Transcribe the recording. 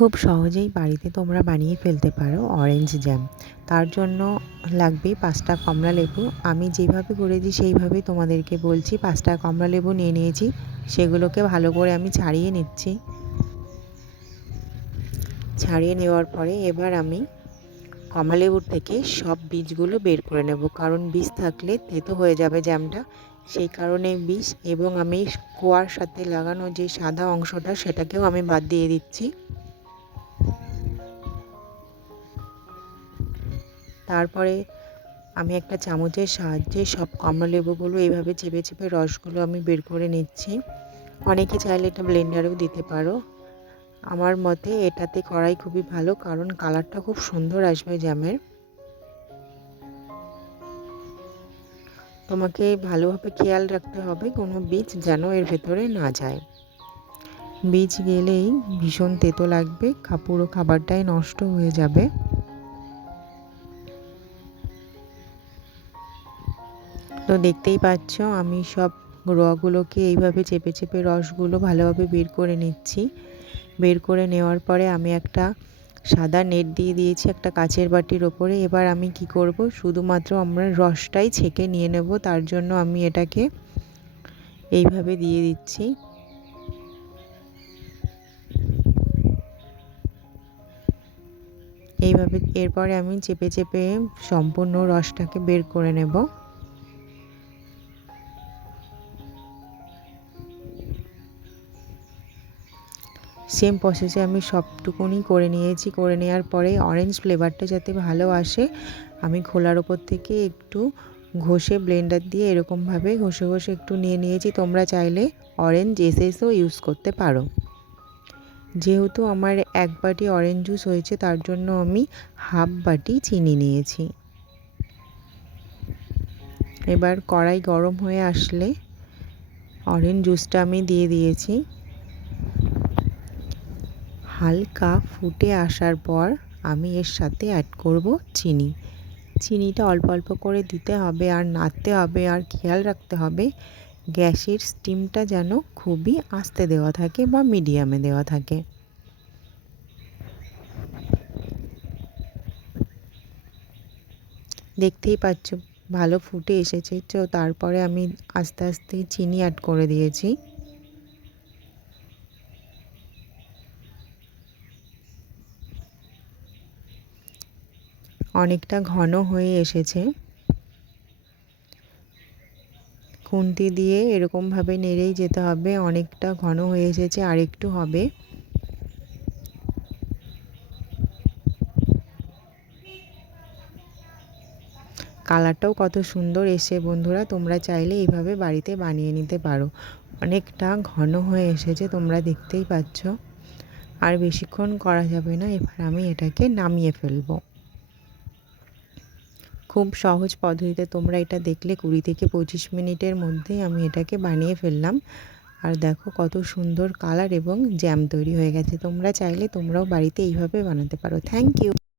খুব সহজেই বাড়িতে তোমরা বানিয়ে ফেলতে পারো অরেঞ্জ জ্যাম। তার জন্য লাগবে 5টা কমলা লেবু। আমি যেভাবে করেছি সেইভাবেই তোমাদেরকে বলছি। 5টা কমলা লেবু নিয়ে নিয়েছি, সেগুলোকে ভালো করে আমি ছাড়িয়ে নিচ্ছি। ছাড়িয়ে নেওয়ার পরে এবার আমি কমলা লেবুর থেকে সব বীজগুলো বের করে নেব, কারণ বীজ থাকলে তেতো হয়ে যাবে জ্যামটা, সেই কারণে বীজ। এবং আমি কোয়ার সাথে লাগানো যে সাদা অংশটা সেটাকেও আমি বাদ দিয়ে দিচ্ছি। তারপরে আমি একটা চামচের সাহায্যে সব কমলা লেবুগুলো এইভাবে চেপে চেপে রসগুলো আমি বের করে নিচ্ছি। অনেকে চাইলে এটা ব্লেন্ডারেও দিতে পারো। আমার মতে এটাতে করাই খুবই ভালো, কারণ কালারটা খুব সুন্দর আসবে জ্যামের। তোমাকে ভালোভাবে খেয়াল রাখতে হবে কোনো বীজ যেন এর ভেতরে না যায়। বীজ গেলেই ভীষণ তেতো লাগবে, পুরো খাবারটাই নষ্ট হয়ে যাবে। তো দেখতেই পাচ্ছ আমি সব রগুলোকে এইভাবে চেপে চেপে রসগুলো ভালোভাবে বের করে নিচ্ছি। বের করে নেওয়ার পরে আমি একটা সাদা নেট দিয়ে দিয়েছি একটা কাচের বাটির ওপরে। এবার আমি কি করব, শুধুমাত্র আমরা রসটাই ছেঁকে নিয়ে নেব। তার জন্য আমি এটাকে এইভাবে দিয়ে দিচ্ছি। এইভাবে এরপরে আমি চেপে চেপে সম্পূর্ণ রসটাকে বের করে নেব। সেম প্রসেসে আমি সবটুকুনি করে নিয়েছি। করে নেওয়ার পরে অরেঞ্জ ফ্লেভারটা যাতে ভালো আসে, আমি খোলার ওপর থেকে একটু ঘষে ব্লেন্ডার দিয়ে এরকমভাবে ঘষে ঘষে একটু নিয়ে নিয়েছি। তোমরা চাইলে অরেঞ্জ এসেন্সও ইউজ করতে পারো। যেহেতু আমার 1 বাটি অরেঞ্জ জুস হয়েছে, তার জন্য আমি হাফ বাটি চিনি নিয়েছি। এবার কড়াই গরম হয়ে আসলে অরেঞ্জ জুসটা আমি দিয়ে দিয়েছি। হালকা ফুটে আসার পর আমি এর সাথে অ্যাড করব চিনি। চিনিটা অল্প অল্প করে দিতে হবে আর নাড়তে হবে, আর খেয়াল রাখতে হবে গ্যাসের স্টিমটা যেন খুবই আস্তে দেওয়া থাকে বা মিডিয়ামে দেওয়া থাকে। দেখতেই পাচ্ছ ভালো ফুটে এসেছে। তো তারপরে আমি আস্তে আস্তে চিনি অ্যাড করে দিয়েছি। অনেকটা ঘন হয়ে এসেছে। খুন্তি দিয়ে এরকমভাবে নেড়েই যেতে হবে। অনেকটা ঘন হয়ে এসেছে, আর একটু হবে। কালারটাও কত সুন্দর এসে বন্ধুরা, তোমরা চাইলে এইভাবে বাড়িতে বানিয়ে নিতে পারো। অনেকটা ঘন হয়ে এসেছে, তোমরা দেখতেই পাচ্ছ। আর বেশিক্ষণ করা যাবে না। এবার আমি এটাকে নামিয়ে ফেলবো। খুব সহজ পদ্ধতিতে তোমরা এটা দেখলে 20 থেকে 25 মিনিটের মধ্যে আমি এটাকে বানিয়ে ফেললাম। আর দেখো কত সুন্দর কালার এবং জ্যাম তৈরি হয়ে গেছে। তোমরা চাইলে তোমরাও বাড়িতে এইভাবে বানাতে পারো। Thank you.